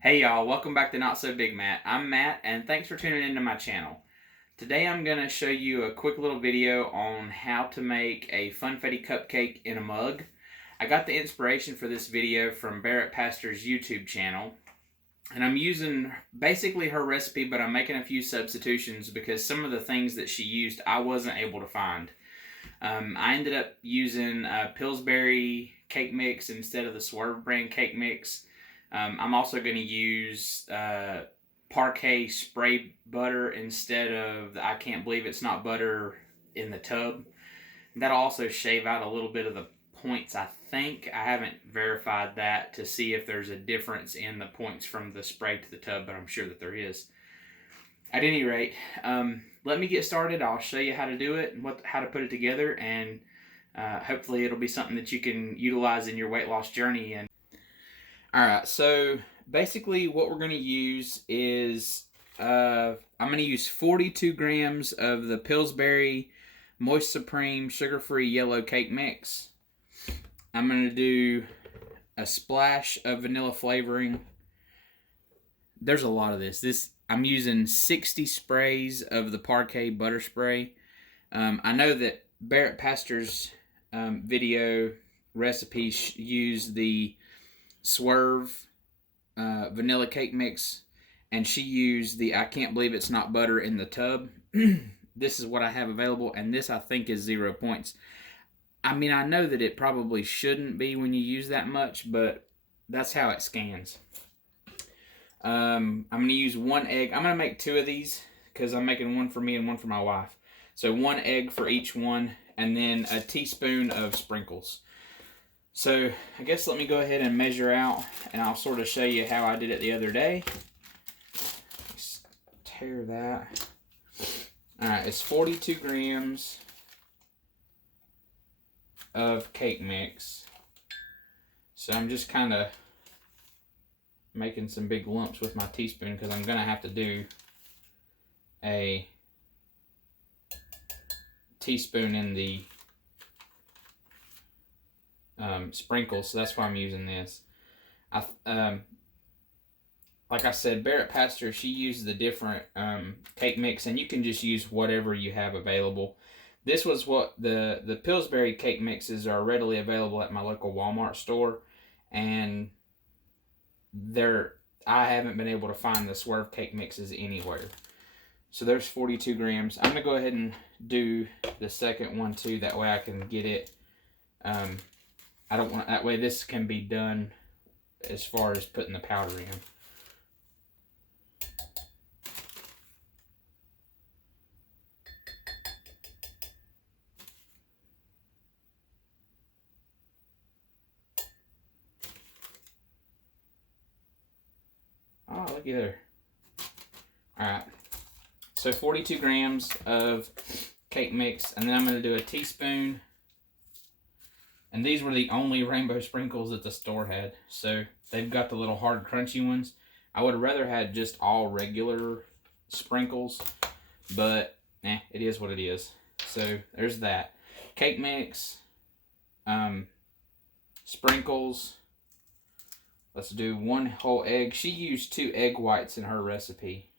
Hey y'all, welcome back to Not So Big Matt. I'm Matt and thanks for tuning into my channel. Today I'm going to show you a quick little video on how to make a Funfetti Cupcake in a mug. I got the inspiration for this video from Barrett Pastor's YouTube channel. And I'm using basically her recipe, but I'm making a few substitutions because some of the things that she used I wasn't able to find. I ended up using Pillsbury cake mix instead of the Swerve brand cake mix. I'm also going to use Parkay spray butter instead of the I can't believe it's not butter in the tub. That'll also shave out a little bit of the points, I think. I haven't verified that to see if there's a difference in the points from the spray to the tub, but I'm sure that there is. At any rate, let me get started. I'll show you how to do it and how to put it together, and hopefully it'll be something that you can utilize in your weight loss journey. And Alright, so basically what we're going to use is, I'm going to use 42 grams of the Pillsbury Moist Supreme Sugar-Free Yellow Cake Mix. I'm going to do a splash of vanilla flavoring. There's a lot of this. I'm using 60 sprays of the Parkay butter spray. I know that Barrett Pastor's video recipes use the Swerve vanilla cake mix, and she used the I can't believe it's not butter in the tub. This is what I have available, and this I think is 0 points. I mean, I know that it probably shouldn't be when you use that much, but that's how it scans. I'm going to use 1 egg. I'm going to make 2 of these because I'm making one for me and one for my wife. So 1 egg for each one, and then a teaspoon of sprinkles. So I guess let me go ahead and measure out, and I'll sort of show you how I did it the other day. Just tear that. Alright, it's 42 grams of cake mix. So I'm just kind of making some big lumps with my teaspoon because I'm going to have to do a teaspoon in the sprinkles, so that's why I'm using this. Like I said, Barrett Pastor, she uses the different cake mix, and you can just use whatever you have available. This was what the Pillsbury cake mixes are readily available at my local Walmart store, and I haven't been able to find the Swerve cake mixes anywhere. So there's 42 grams. I'm gonna go ahead and do the second one too. That way I can get it. I don't want, that way this can be done as far as putting the powder in. Oh, looky there. Alright, so 42 grams of cake mix, and then I'm going to do a teaspoon. And these were the only rainbow sprinkles that the store had. So they've got the little hard crunchy ones. I would have rather had just all regular sprinkles, but it is what it is. So there's that. Cake mix, sprinkles. Let's do 1 whole egg. She used 2 egg whites in her recipe,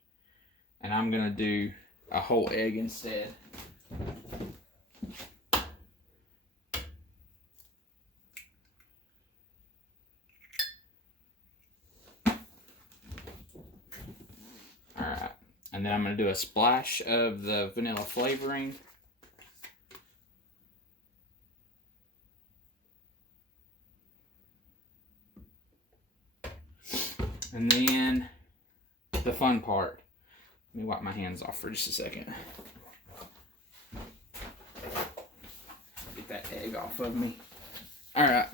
and I'm going to do a whole egg instead. Alright, and then I'm going to do a splash of the vanilla flavoring. And then the fun part. Let me wipe my hands off for just a second. Get that egg off of me. Alright,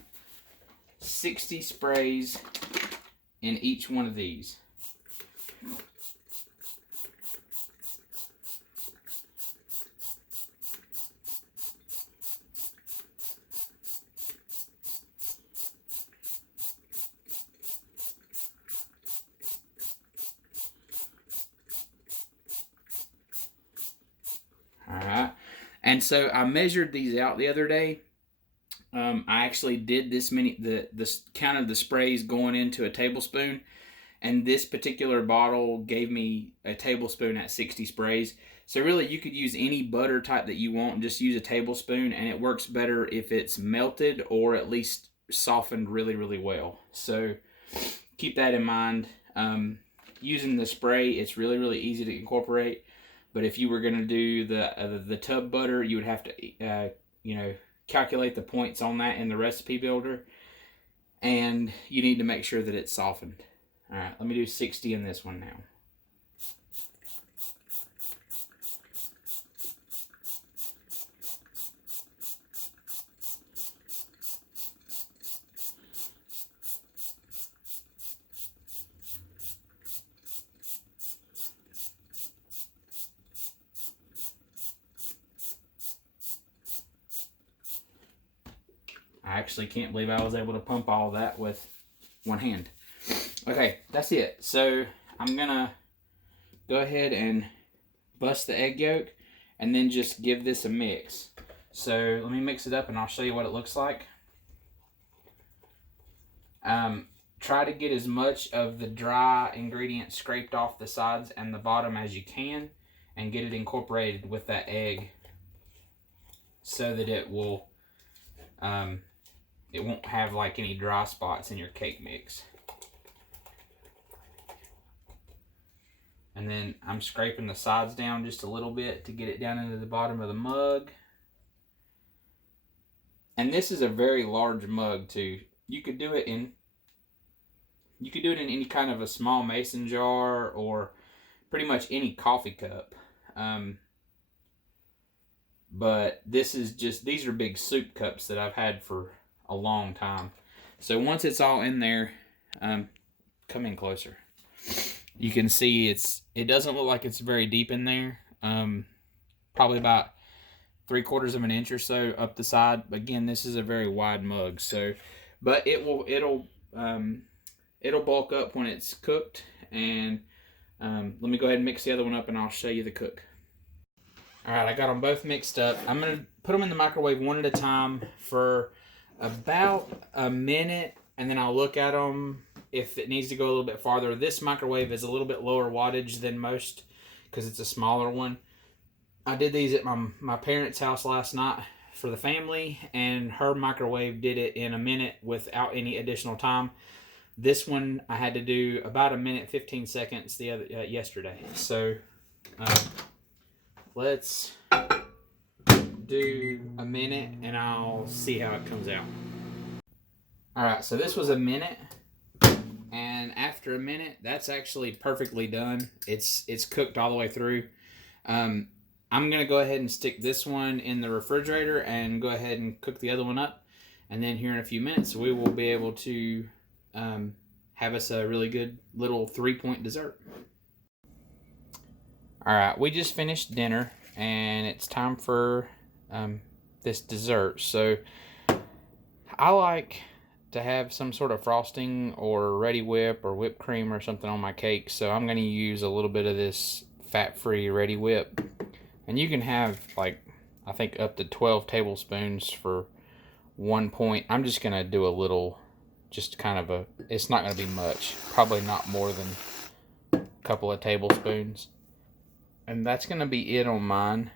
60 sprays in each one of these. Alright, and so I measured these out the other day. I actually did this many, counted the sprays going into a tablespoon, and this particular bottle gave me a tablespoon at 60 sprays. So really, you could use any butter type that you want, just use a tablespoon, and it works better if it's melted or at least softened really, really well. So keep that in mind. Using the spray, it's really, really easy to incorporate. But if you were going to do the tub butter, you would have to, calculate the points on that in the recipe builder. And you need to make sure that it's softened. All right, let me do 60 in this one now. I actually can't believe I was able to pump all that with one hand. Okay, that's it. So I'm gonna go ahead and bust the egg yolk and then just give this a mix. So let me mix it up and I'll show you what it looks like. Try to get as much of the dry ingredients scraped off the sides and the bottom as you can, and get it incorporated with that egg so that it will it won't have like any dry spots in your cake mix. And then I'm scraping the sides down just a little bit to get it down into the bottom of the mug. And this is a very large mug too. You could do it in any kind of a small mason jar or pretty much any coffee cup. But these are big soup cups that I've had for a long time. So once it's all in there, come in closer. You can see it doesn't look like it's very deep in there. Probably about 3/4 of an inch or so up the side. Again, this is a very wide mug, but it'll bulk up when it's cooked. And let me go ahead and mix the other one up and I'll show you the cook. Alright, I got them both mixed up. I'm going to put them in the microwave one at a time for about a minute, and then I'll look at them if it needs to go a little bit farther. This microwave is a little bit lower wattage than most because it's a smaller one. I did these at my parents' house last night for the family, and her microwave did it in a minute without any additional time. This one I had to do about a minute 15 seconds yesterday. So let's do a minute and I'll see how it comes out. Alright, so this was a minute, and after a minute, that's actually perfectly done. It's cooked all the way through. I'm going to go ahead and stick this one in the refrigerator and go ahead and cook the other one up. And then here in a few minutes, we will be able to have us a really good little 3-point dessert. Alright, we just finished dinner and it's time for this dessert. So I like to have some sort of frosting or rediwhip or whipped cream or something on my cake. So I'm going to use a little bit of this fat-free rediwhip. And you can have, like, I think up to 12 tablespoons for 1 point. I'm just going to do a little, just kind of it's not going to be much. Probably not more than a couple of tablespoons. And that's going to be it on mine.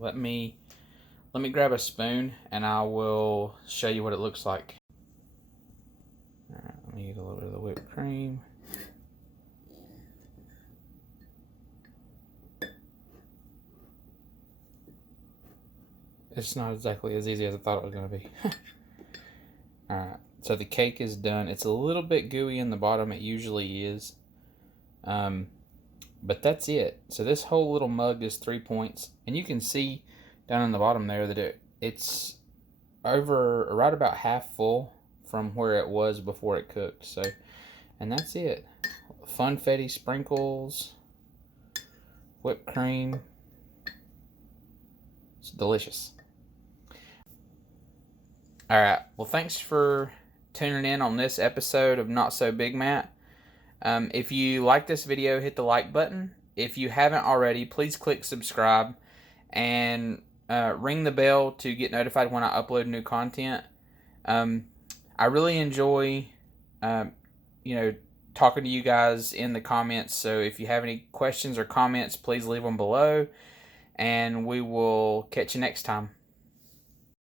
Let me grab a spoon and I will show you what it looks like. Alright, let me get a little bit of the whipped cream. It's not exactly as easy as I thought it was going to be. Alright, so the cake is done. It's a little bit gooey in the bottom. It usually is. But that's it. So this whole little mug is 3 points. And you can see down in the bottom there that it's over right about half full from where it was before it cooked. So, and that's it. Funfetti sprinkles, whipped cream. It's delicious. Alright, well, thanks for tuning in on this episode of Not So Big Matt. If you like this video, hit the like button. If you haven't already, please click subscribe and ring the bell to get notified when I upload new content. I really enjoy talking to you guys in the comments. So if you have any questions or comments, please leave them below, and we will catch you next time.